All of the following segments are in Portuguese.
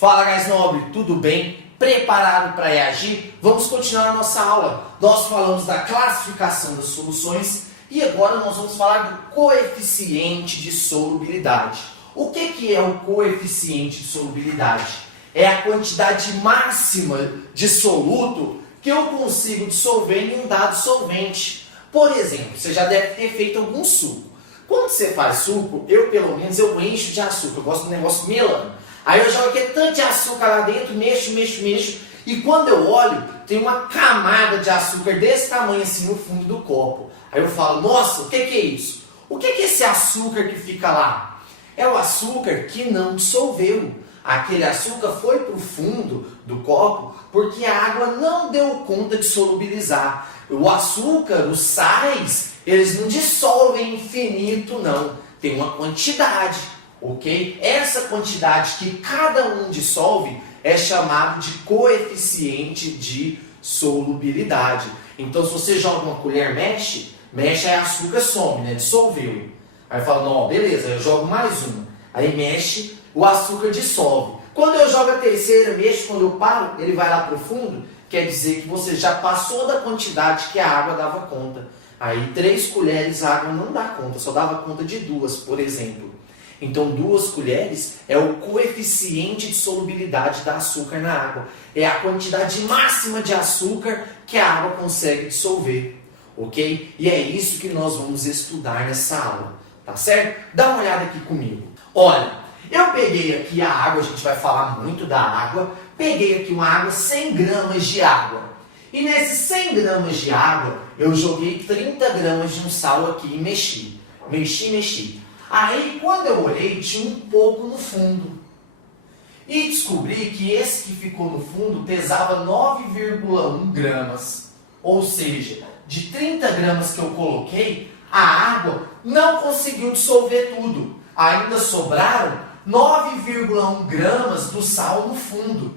Fala, guys nobre, tudo bem? Preparado para reagir? Vamos continuar a nossa aula. Nós falamos da classificação das soluções e agora nós vamos falar do coeficiente de solubilidade. O que é o coeficiente de solubilidade? É a quantidade máxima de soluto que eu consigo dissolver em um dado solvente. Por exemplo, você já deve ter feito algum suco. Quando você faz suco, pelo menos eu encho de açúcar, eu gosto do negócio melano. Aí eu jogo aqui tanto de açúcar lá dentro, mexo, e quando eu olho, tem uma camada de açúcar desse tamanho assim no fundo do copo. Aí eu falo, nossa, o que é isso? O que é esse açúcar que fica lá? É o açúcar que não dissolveu. Aquele açúcar foi para o fundo do copo porque a água não deu conta de solubilizar. O açúcar, os sais, eles não dissolvem infinito não. Tem uma quantidade, ok? Essa quantidade que cada um dissolve é chamado de coeficiente de solubilidade. Então se você joga uma colher, mexe, aí açúcar some, né? Dissolveu. Aí fala, não, beleza, eu jogo mais uma. Aí mexe, o açúcar dissolve. Quando eu jogo a terceira, mexo, quando eu paro, ele vai lá para o fundo, quer dizer que você já passou da quantidade que a água dava conta. Aí 3 colheres a água não dá conta, só dava conta de 2, por exemplo. Então 2 colheres é o coeficiente de solubilidade da açúcar na água. É a quantidade máxima de açúcar que a água consegue dissolver. Ok? E é isso que nós vamos estudar nessa aula. Tá certo? Dá uma olhada aqui comigo. Olha, eu peguei aqui a água, a gente vai falar muito da água. Peguei aqui uma água, 100 gramas de água. E nesses 100 gramas de água, eu joguei 30 gramas de um sal aqui e mexi. Mexi. Aí, quando eu olhei, tinha um pouco no fundo. E descobri que esse que ficou no fundo pesava 9,1 gramas. Ou seja, de 30 gramas que eu coloquei, a água não conseguiu dissolver tudo. Ainda sobraram 9,1 gramas do sal no fundo.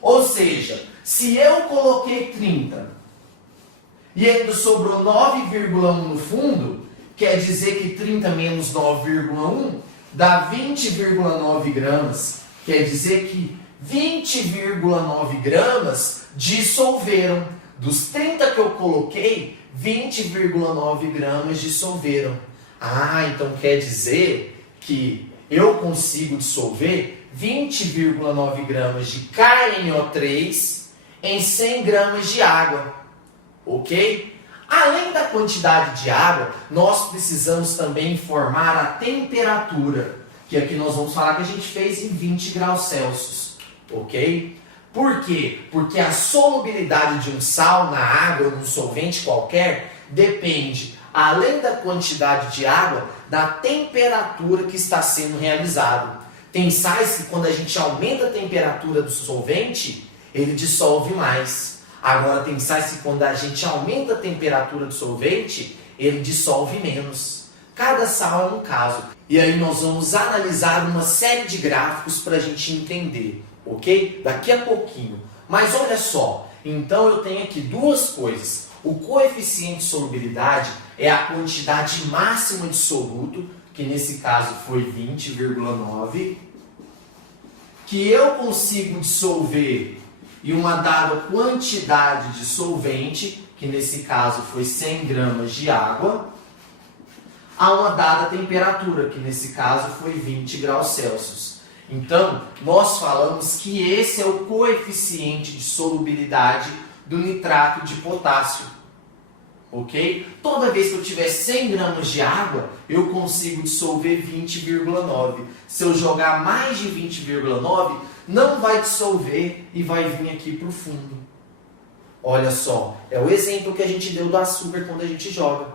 Ou seja, se eu coloquei 30 e ainda sobrou 9,1 no fundo, quer dizer que 30 menos 9,1 dá 20,9 gramas. Quer dizer que 20,9 gramas dissolveram. Dos 30 que eu coloquei, 20,9 gramas dissolveram. Ah, então quer dizer que eu consigo dissolver 20,9 gramas de KNO3 em 100 gramas de água. Ok? Além da quantidade de água, nós precisamos também informar a temperatura, que aqui nós vamos falar que a gente fez em 20 graus Celsius. Ok? Por quê? Porque a solubilidade de um sal na água ou num solvente qualquer depende, além da quantidade de água, da temperatura que está sendo realizado. Tem sais que quando a gente aumenta a temperatura do solvente, ele dissolve mais. Agora tem sais que quando a gente aumenta a temperatura do solvente, ele dissolve menos. Cada sal é um caso. E aí nós vamos analisar uma série de gráficos para a gente entender, ok? Daqui a pouquinho. Mas olha só, então eu tenho aqui duas coisas. O coeficiente de solubilidade é a quantidade máxima de soluto, que nesse caso foi 20,9, que eu consigo dissolver em uma dada quantidade de solvente, que nesse caso foi 100 gramas de água, a uma dada temperatura, que nesse caso foi 20 graus Celsius. Então, nós falamos que esse é o coeficiente de solubilidade do nitrato de potássio. Ok? Toda vez que eu tiver 100 gramas de água, eu consigo dissolver 20,9. Se eu jogar mais de 20,9, não vai dissolver e vai vir aqui para o fundo. Olha só, é o exemplo que a gente deu do açúcar quando a gente joga.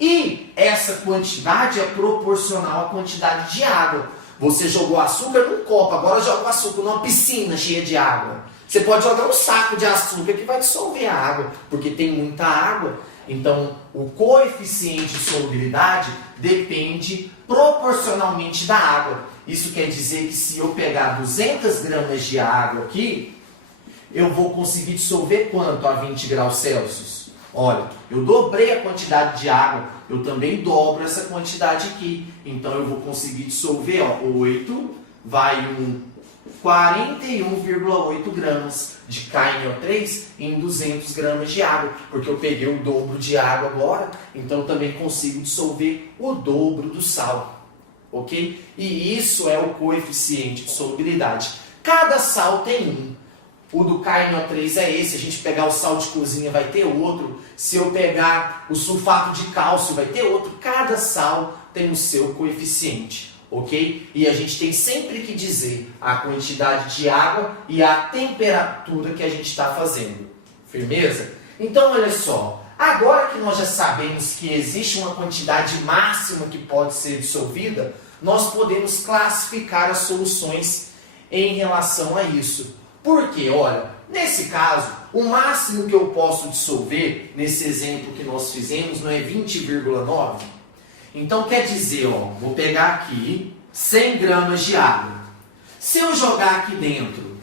E essa quantidade é proporcional à quantidade de água. Você jogou açúcar num copo, agora joga o açúcar numa piscina cheia de água. Você pode jogar um saco de açúcar que vai dissolver a água, porque tem muita água. Então, o coeficiente de solubilidade depende proporcionalmente da água. Isso quer dizer que se eu pegar 200 gramas de água aqui, eu vou conseguir dissolver quanto a 20 graus Celsius? Olha, eu dobrei a quantidade de água, eu também dobro essa quantidade aqui. Então, eu vou conseguir dissolver, ó, 8, vai um 41,8 gramas de KNO3 em 200 gramas de água, porque eu peguei o dobro de água agora, então eu também consigo dissolver o dobro do sal, ok? E isso é o coeficiente de solubilidade. Cada sal tem um. O do KNO3 é esse, a gente pegar o sal de cozinha vai ter outro, se eu pegar o sulfato de cálcio vai ter outro, cada sal tem o seu coeficiente. Ok? E a gente tem sempre que dizer a quantidade de água e a temperatura que a gente está fazendo. Firmeza? Então, olha só. Agora que nós já sabemos que existe uma quantidade máxima que pode ser dissolvida, nós podemos classificar as soluções em relação a isso. Porque, olha, nesse caso, o máximo que eu posso dissolver, nesse exemplo que nós fizemos, não é 20,9? Então, quer dizer, ó, vou pegar aqui 100 gramas de água. Se eu jogar aqui dentro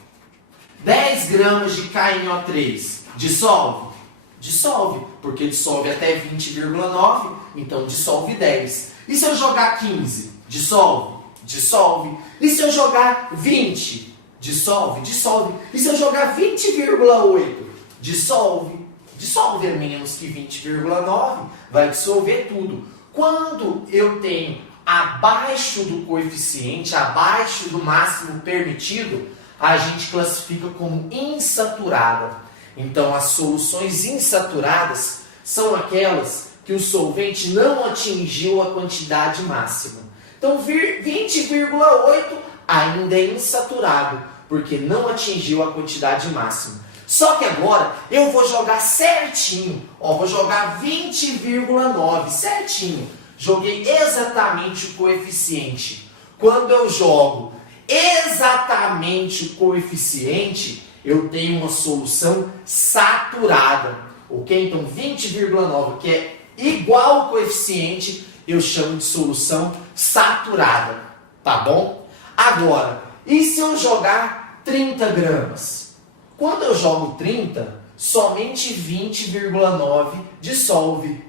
10 gramas de KNO3, dissolve? Dissolve, porque dissolve até 20,9, então dissolve 10. E se eu jogar 15? Dissolve? Dissolve. E se eu jogar 20? Dissolve? Dissolve. E se eu jogar 20,8? Dissolve? Dissolve a menos que 20,9, vai dissolver tudo. Quando eu tenho abaixo do coeficiente, abaixo do máximo permitido, a gente classifica como insaturada. Então, as soluções insaturadas são aquelas que o solvente não atingiu a quantidade máxima. Então, 20,8 ainda é insaturado, porque não atingiu a quantidade máxima. Só que agora eu vou jogar certinho, ó, vou jogar 20,9, certinho. Joguei exatamente o coeficiente. Quando eu jogo exatamente o coeficiente, eu tenho uma solução saturada, ok? Então 20,9, que é igual ao coeficiente, eu chamo de solução saturada, tá bom? Agora, e se eu jogar 30 gramas? Quando eu jogo 30, somente 20,9 dissolve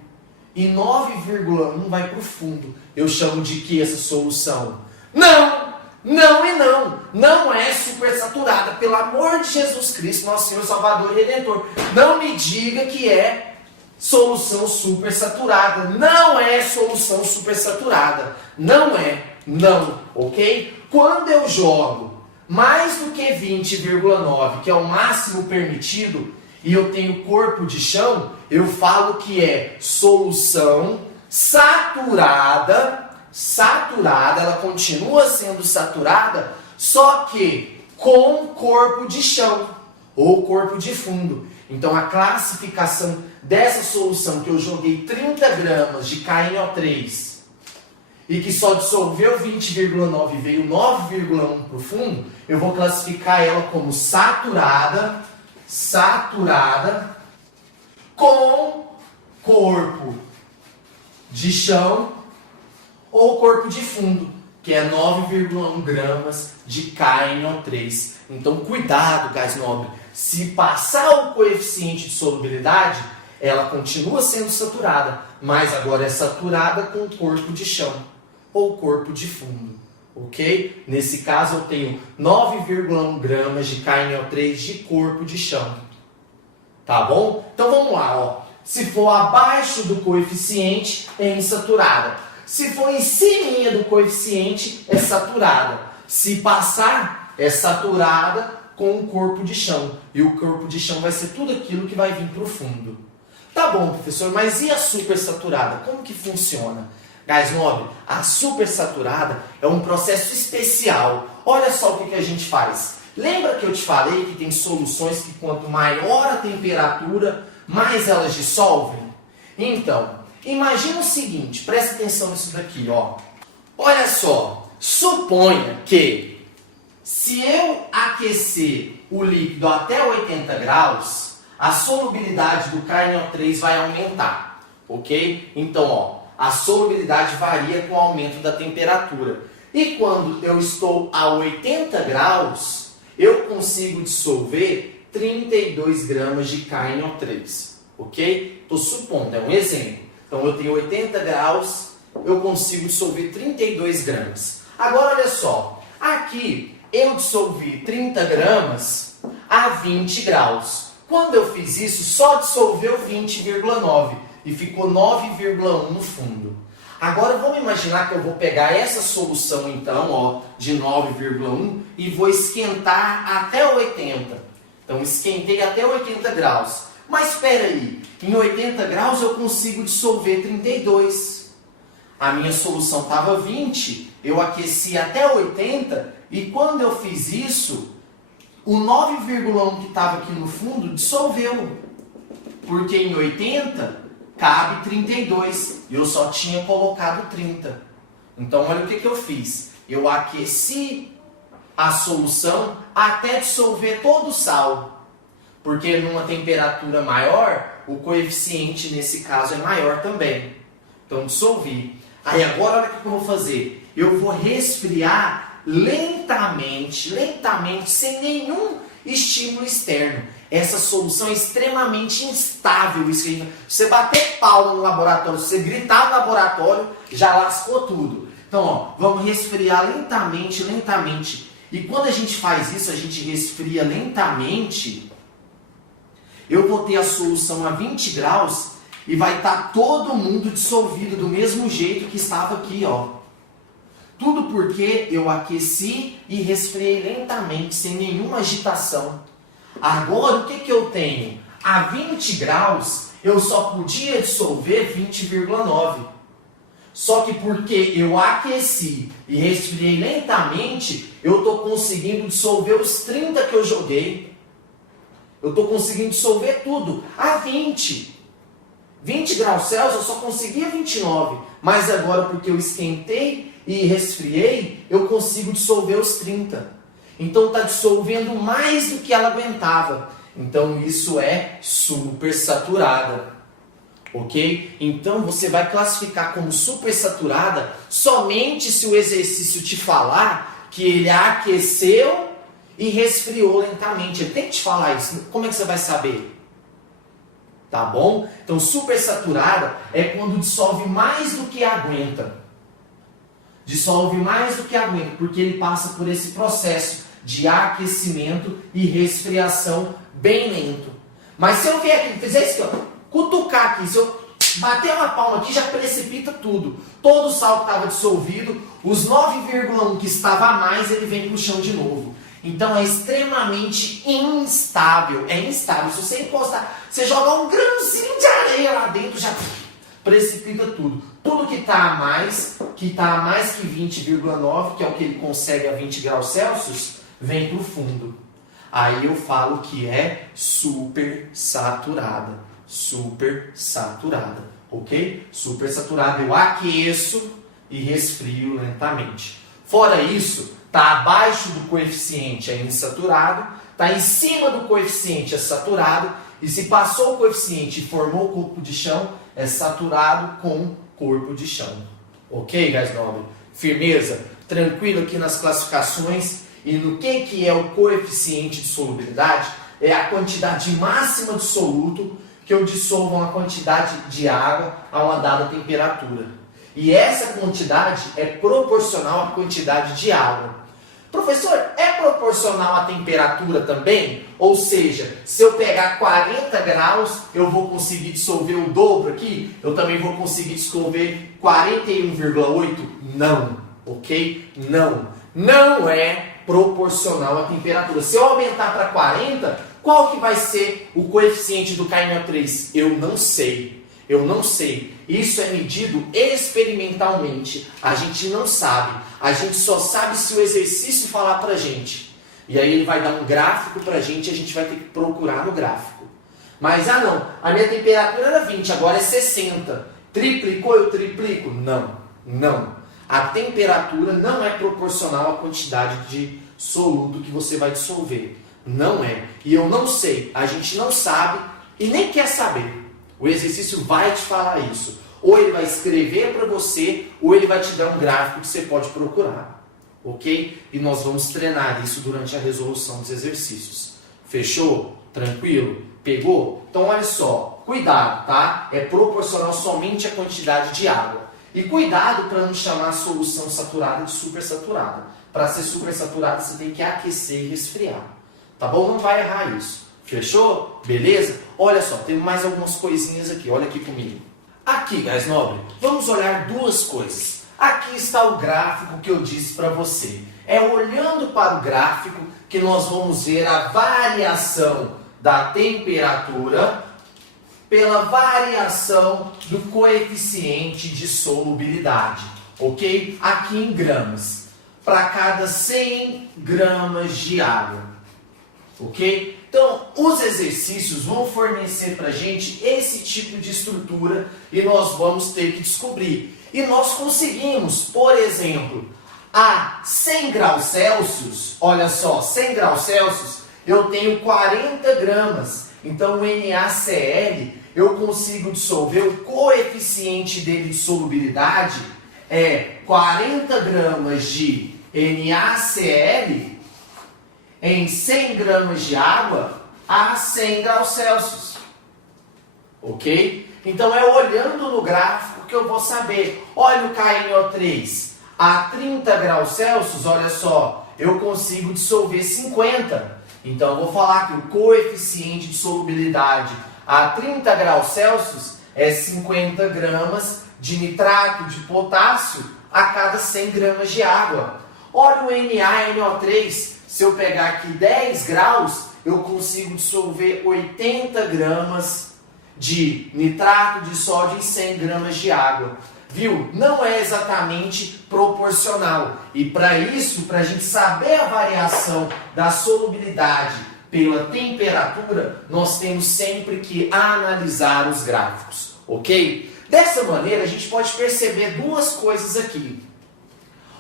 e 9,1 vai para o fundo. Eu chamo de que essa solução? Não! Não e não! Não é supersaturada. Pelo amor de Jesus Cristo, nosso Senhor Salvador e Redentor. Não me diga que é solução supersaturada. Não é solução supersaturada. Não é. Não. Ok? Quando eu jogo mais do que 20,9, que é o máximo permitido, e eu tenho corpo de chão, eu falo que é solução saturada, ela continua sendo saturada, só que com corpo de chão, ou corpo de fundo. Então a classificação dessa solução que eu joguei 30 gramas de KNO3, e que só dissolveu 20,9 e veio 9,1 para o fundo, eu vou classificar ela como saturada com corpo de chão ou corpo de fundo, que é 9,1 gramas de KNO3. Então, cuidado, gás nobre. Se passar o coeficiente de solubilidade, ela continua sendo saturada, mas agora é saturada com corpo de chão ou corpo de fundo, ok? Nesse caso eu tenho 9,1 gramas de KNO3 de corpo de chão, tá bom? Então vamos lá, ó. Se for abaixo do coeficiente, é insaturada. Se for em cima do coeficiente, é saturada. Se passar, é saturada com o corpo de chão. E o corpo de chão vai ser tudo aquilo que vai vir para o fundo. Tá bom, professor, mas e a supersaturada? Como que funciona? Gás nobre, a supersaturada é um processo especial. Olha só o que a gente faz. Lembra que eu te falei que tem soluções que quanto maior a temperatura, mais elas dissolvem? Então, imagina o seguinte, presta atenção nisso daqui, ó. Olha só, suponha que se eu aquecer o líquido até 80 graus, a solubilidade do KNO3 vai aumentar, ok? Então, ó, a solubilidade varia com o aumento da temperatura. E quando eu estou a 80 graus, eu consigo dissolver 32 gramas de KNO3, ok? Estou supondo, é um exemplo. Então eu tenho 80 graus, eu consigo dissolver 32 gramas. Agora olha só, aqui eu dissolvi 30 gramas a 20 graus. Quando eu fiz isso, só dissolveu 20,9 e ficou 9,1 no fundo. Agora vamos imaginar que eu vou pegar essa solução então, ó, de 9,1 e vou esquentar até 80. Então esquentei até 80 graus. Mas espera aí, em 80 graus eu consigo dissolver 32. A minha solução estava 20, eu aqueci até 80 e quando eu fiz isso, o 9,1 que estava aqui no fundo dissolveu. Porque em 80 cabe 32 e eu só tinha colocado 30. Então olha o que eu fiz. Eu aqueci a solução até dissolver todo o sal. Porque numa temperatura maior, o coeficiente nesse caso é maior também. Então dissolvi. Aí agora olha o que eu vou fazer. Eu vou resfriar lentamente, sem nenhum estímulo externo. Essa solução é extremamente instável. Você bater palma no laboratório, você gritar no laboratório, já lascou tudo. Então, ó, vamos resfriar lentamente. E quando a gente faz isso, a gente resfria lentamente, eu vou ter a solução a 20 graus e vai estar todo mundo dissolvido do mesmo jeito que estava aqui, ó. Tudo porque eu aqueci e resfriei lentamente, sem nenhuma agitação. Agora, o que eu tenho? A 20 graus, eu só podia dissolver 20,9. Só que porque eu aqueci e resfriei lentamente, eu estou conseguindo dissolver os 30 que eu joguei. Eu estou conseguindo dissolver tudo a 20. 20 graus Celsius eu só conseguia 29. Mas agora, porque eu esquentei e resfriei, eu consigo dissolver os 30. Então está dissolvendo mais do que ela aguentava. Então isso é supersaturada. Ok? Então você vai classificar como supersaturada somente se o exercício te falar que ele aqueceu e resfriou lentamente. Ele tem que te falar isso. Como é que você vai saber? Tá bom? Então supersaturada é quando dissolve mais do que aguenta. Dissolve mais do que aguenta, porque ele passa por esse processo de aquecimento e resfriação bem lento. Mas se eu vier aqui, fizer isso aqui, ó, cutucar aqui, se eu bater uma palma aqui, já precipita tudo. Todo o sal que estava dissolvido, os 9,1 que estava a mais, ele vem para o chão de novo. Então é extremamente instável. É instável. Se você encostar, você jogar um grãozinho de areia lá dentro, já precipita tudo. Tudo que está a mais que 20,9, que é o que ele consegue a 20 graus Celsius, vem para o fundo. Aí eu falo que é supersaturada. Supersaturada, ok? Supersaturada eu aqueço e resfrio lentamente. Fora isso, está abaixo do coeficiente é insaturado, está em cima do coeficiente é saturado, e se passou o coeficiente e formou o corpo de chão, é saturado com corpo de chão. Ok, guys nobre? Firmeza? Tranquilo aqui nas classificações. E no que é o coeficiente de solubilidade? É a quantidade máxima de soluto que eu dissolvo uma quantidade de água a uma dada temperatura. E essa quantidade é proporcional à quantidade de água. Professor, é proporcional à temperatura também? Ou seja, se eu pegar 40 graus, eu vou conseguir dissolver o dobro aqui? Eu também vou conseguir dissolver 41,8? Não, ok? Não é proporcional à temperatura. Se eu aumentar para 40, qual que vai ser o coeficiente do KNO3? Eu não sei. Isso é medido experimentalmente. A gente não sabe. A gente só sabe se o exercício falar pra gente. E aí ele vai dar um gráfico pra gente e a gente vai ter que procurar no gráfico. Mas, não, a minha temperatura era 20, agora é 60. Triplicou, eu triplico? Não. A temperatura não é proporcional à quantidade de soluto que você vai dissolver. Não é. E eu não sei. A gente não sabe e nem quer saber. O exercício vai te falar isso. Ou ele vai escrever para você, ou ele vai te dar um gráfico que você pode procurar. Ok? E nós vamos treinar isso durante a resolução dos exercícios. Fechou? Tranquilo? Pegou? Então olha só, cuidado, tá? É proporcional somente à quantidade de água. E cuidado para não chamar a solução saturada de supersaturada. Para ser supersaturada, você tem que aquecer e resfriar. Tá bom? Não vai errar isso. Fechou? Beleza? Olha só, tem mais algumas coisinhas aqui. Olha aqui comigo. Aqui, guys nobre, vamos olhar duas coisas. Aqui está o gráfico que eu disse para você. É olhando para o gráfico que nós vamos ver a variação da temperatura pela variação do coeficiente de solubilidade, ok? Aqui em gramas, para cada 100 gramas de água, ok? Então, os exercícios vão fornecer para a gente esse tipo de estrutura e nós vamos ter que descobrir. E nós conseguimos, por exemplo, a 100 graus Celsius, olha só, 100 graus Celsius, eu tenho 40 gramas. Então, o NaCl, eu consigo dissolver, o coeficiente dele de solubilidade é 40 gramas de NaCl em 100 gramas de água a 100 graus Celsius. Ok? Então, é olhando no gráfico que eu vou saber. Olha o KNO3. A 30 graus Celsius, olha só, eu consigo dissolver 50. Então, eu vou falar que o coeficiente de solubilidade a 30 graus Celsius é 50 gramas de nitrato de potássio a cada 100 gramas de água. Olha o NaNO3, se eu pegar aqui 10 graus, eu consigo dissolver 80 gramas de nitrato de sódio em 100 gramas de água. Viu? Não é exatamente proporcional. E para isso, para a gente saber a variação da solubilidade pela temperatura, nós temos sempre que analisar os gráficos, ok? Dessa maneira, a gente pode perceber duas coisas aqui.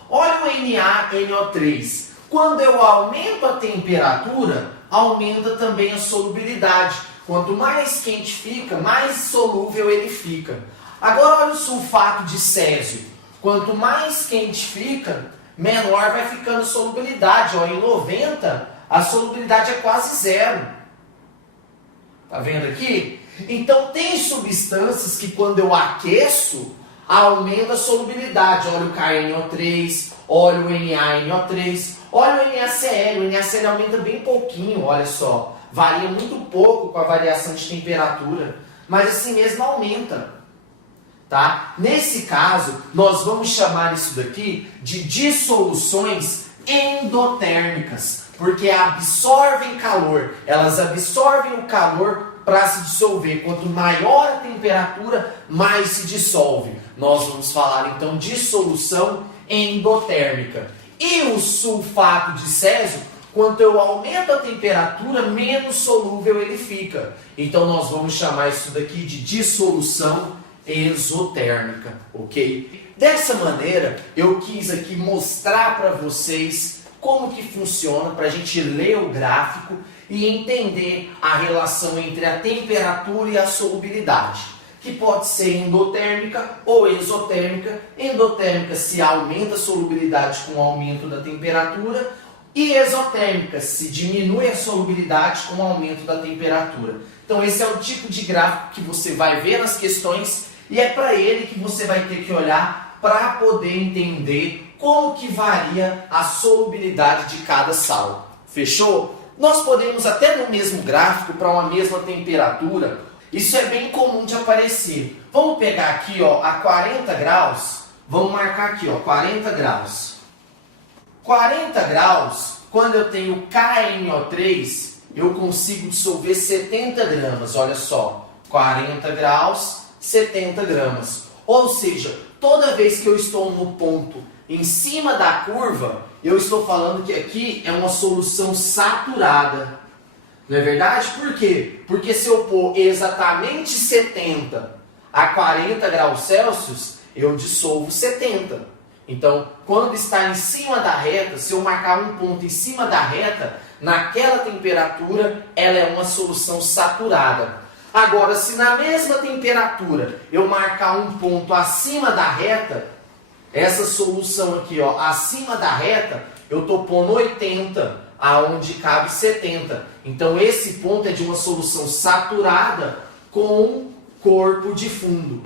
Olha o NaNO3. Quando eu aumento a temperatura, aumenta também a solubilidade. Quanto mais quente fica, mais solúvel ele fica. Agora olha o sulfato de césio. Quanto mais quente fica, menor vai ficando a solubilidade. Ó, em 90, a solubilidade é quase zero. Tá vendo aqui? Então tem substâncias que quando eu aqueço, aumenta a solubilidade. Olha o KNO3, olha o NaNO3, olha o NaCl. O NaCl aumenta bem pouquinho, olha só. Varia muito pouco com a variação de temperatura, mas assim mesmo aumenta. Tá? Nesse caso, nós vamos chamar isso daqui de dissoluções endotérmicas, porque absorvem calor. Elas absorvem o calor para se dissolver. Quanto maior a temperatura, mais se dissolve. Nós vamos falar então de dissolução endotérmica. E o sulfato de césio, quanto eu aumento a temperatura, menos solúvel ele fica. Então nós vamos chamar isso daqui de dissolução exotérmica, ok? Dessa maneira, eu quis aqui mostrar para vocês como que funciona, para a gente ler o gráfico e entender a relação entre a temperatura e a solubilidade, que pode ser endotérmica ou exotérmica. Endotérmica se aumenta a solubilidade com o aumento da temperatura, e exotérmica se diminui a solubilidade com o aumento da temperatura. Então esse é o tipo de gráfico que você vai ver nas questões e é para ele que você vai ter que olhar para poder entender como que varia a solubilidade de cada sal. Fechou? Nós podemos até no mesmo gráfico, para uma mesma temperatura, isso é bem comum de aparecer. Vamos pegar aqui ó, a 40 graus, vamos marcar aqui ó, 40 graus. 40 graus, quando eu tenho KNO3, eu consigo dissolver 70 gramas, olha só, 40 graus, 70 gramas. Ou seja, toda vez que eu estou no ponto em cima da curva, eu estou falando que aqui é uma solução saturada. Não é verdade? Por quê? Porque se eu pôr exatamente 70 a 40 graus Celsius, eu dissolvo 70. Então, quando está em cima da reta, se eu marcar um ponto em cima da reta, naquela temperatura, ela é uma solução saturada. Agora, se na mesma temperatura eu marcar um ponto acima da reta, essa solução aqui, ó, acima da reta, eu estou pondo 80, aonde cabe 70. Então, esse ponto é de uma solução saturada com corpo de fundo.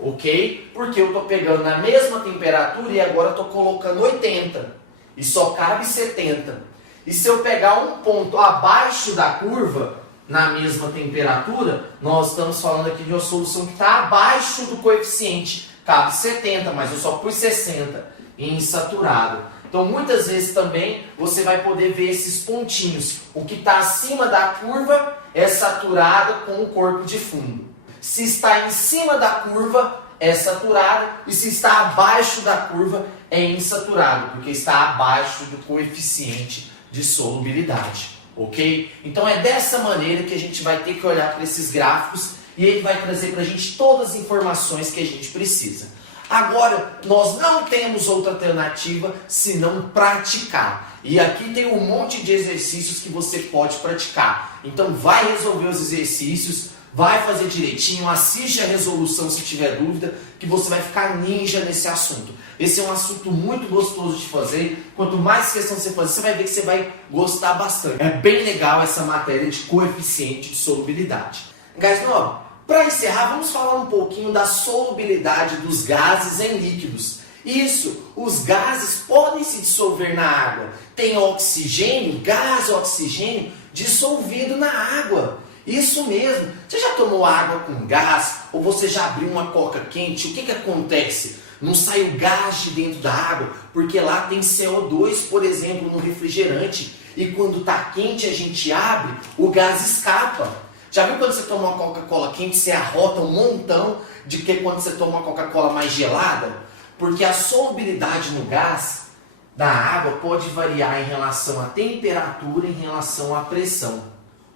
Ok? Porque eu estou pegando na mesma temperatura e agora estou colocando 80. e só cabe 70. E se eu pegar um ponto abaixo da curva, na mesma temperatura, nós estamos falando aqui de uma solução que está abaixo do coeficiente. Cabe 70, mas eu só pus 60 em insaturado. Então, muitas vezes também você vai poder ver esses pontinhos. O que está acima da curva é saturado com o corpo de fundo. Se está em cima da curva, é saturado. E se está abaixo da curva, é insaturado, porque está abaixo do coeficiente de solubilidade. Ok? Então é dessa maneira que a gente vai ter que olhar para esses gráficos e ele vai trazer para a gente todas as informações que a gente precisa. Agora, nós não temos outra alternativa senão praticar. E aqui tem um monte de exercícios que você pode praticar. Então vai resolver os exercícios, vai fazer direitinho, assiste a resolução se tiver dúvida, que você vai ficar ninja nesse assunto. Esse é um assunto muito gostoso de fazer. Quanto mais questão você fazer, você vai ver que você vai gostar bastante. É bem legal essa matéria de coeficiente de solubilidade. Guys, para encerrar, vamos falar um pouquinho da solubilidade dos gases em líquidos. Isso, os gases podem se dissolver na água. Tem oxigênio, gás oxigênio dissolvido na água. Isso mesmo. Você já tomou água com gás? Ou você já abriu uma coca quente? O que acontece? Não sai o gás de dentro da água, porque lá tem CO2, por exemplo, no refrigerante. E quando está quente a gente abre, o gás escapa. Já viu quando você toma uma Coca-Cola quente, você arrota um montão de que quando você toma uma Coca-Cola mais gelada? Porque a solubilidade no gás da água pode variar em relação à temperatura, em relação à pressão.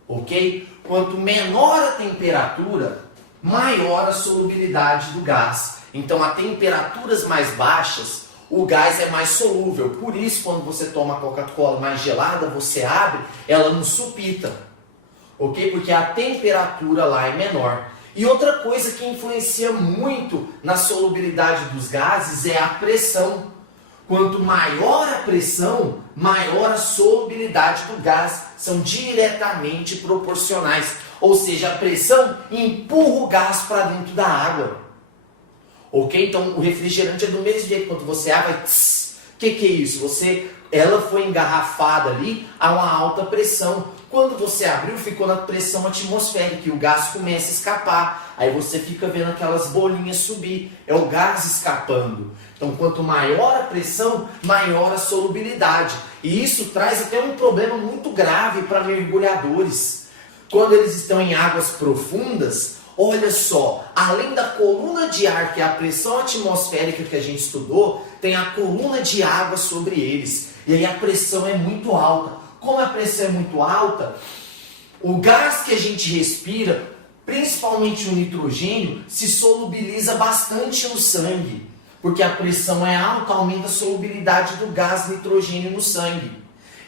Ok? Quanto menor a temperatura, maior a solubilidade do gás. Então, a temperaturas mais baixas, o gás é mais solúvel. Por isso, quando você toma a Coca-Cola mais gelada, você abre, ela não supita. Ok? Porque a temperatura lá é menor. E outra coisa que influencia muito na solubilidade dos gases é a pressão. Quanto maior a pressão, maior a solubilidade do gás. São diretamente proporcionais. Ou seja, a pressão empurra o gás para dentro da água. Ok? Então o refrigerante é do mesmo jeito. Quando você abre, vai... O que é isso? Ela foi engarrafada ali a uma alta pressão. Quando você abriu, ficou na pressão atmosférica e o gás começa a escapar. Aí você fica vendo aquelas bolinhas subir. É o gás escapando. Então, quanto maior a pressão, maior a solubilidade. E isso traz até um problema muito grave para mergulhadores. Quando eles estão em águas profundas, olha só, além da coluna de ar, que é a pressão atmosférica que a gente estudou, tem a coluna de água sobre eles. E aí a pressão é muito alta. Como a pressão é muito alta, o gás que a gente respira, principalmente o nitrogênio, se solubiliza bastante no sangue. Porque a pressão é alta, aumenta a solubilidade do gás nitrogênio no sangue.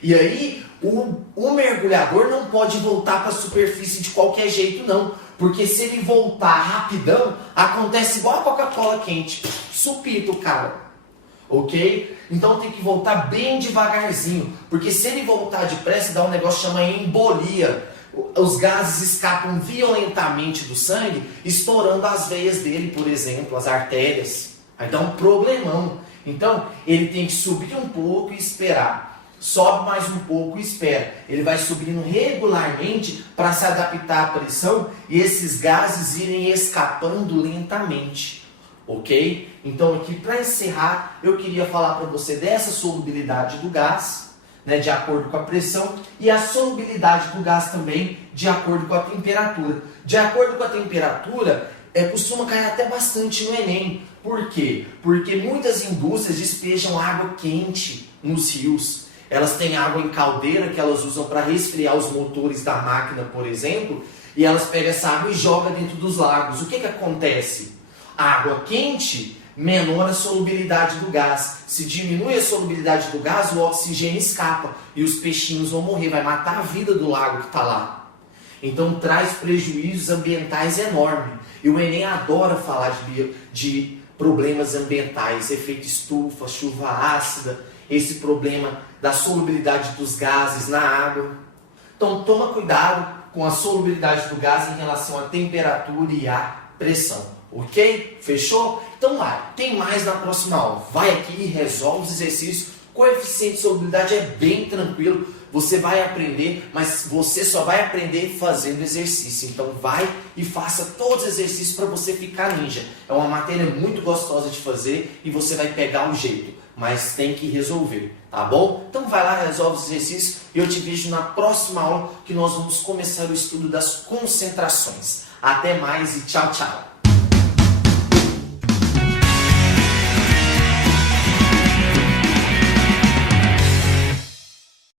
E aí o mergulhador não pode voltar para a superfície de qualquer jeito não. Porque se ele voltar rapidão, acontece igual a Coca-Cola quente. Supita o cara. Ok? Então tem que voltar bem devagarzinho. Porque se ele voltar depressa, dá um negócio que chama embolia. Os gases escapam violentamente do sangue, estourando as veias dele, por exemplo, as artérias. Aí dá um problemão. Então ele tem que subir um pouco e esperar. Sobe mais um pouco e espera. Ele vai subindo regularmente para se adaptar à pressão e esses gases irem escapando lentamente. Ok? Então aqui para encerrar, eu queria falar para você dessa solubilidade do gás, né, de acordo com a pressão, e a solubilidade do gás também de acordo com a temperatura. De acordo com a temperatura, costuma cair até bastante no Enem. Por quê? Porque muitas indústrias despejam água quente nos rios. Elas têm água em caldeira que elas usam para resfriar os motores da máquina, por exemplo, e elas pegam essa água e jogam dentro dos lagos. O que acontece? A água quente menor a solubilidade do gás. Se diminui a solubilidade do gás, o oxigênio escapa e os peixinhos vão morrer, vai matar a vida do lago que está lá. Então traz prejuízos ambientais enormes. E o Enem adora falar de problemas ambientais, efeito estufa, chuva ácida, esse problema da solubilidade dos gases na água. Então toma cuidado com a solubilidade do gás em relação à temperatura e à pressão. Ok? Fechou? Então vai, tem mais na próxima aula. Vai aqui e resolve os exercícios Coeficiente de solubilidade é bem tranquilo, você vai aprender, mas você só vai aprender fazendo exercício. Então vai e faça todos os exercícios para você ficar ninja. É uma matéria muito gostosa de fazer e você vai pegar um jeito, mas tem que resolver, tá bom? Então vai lá, resolve os exercícios e eu te vejo na próxima aula que nós vamos começar o estudo das concentrações. Até mais e tchau, tchau!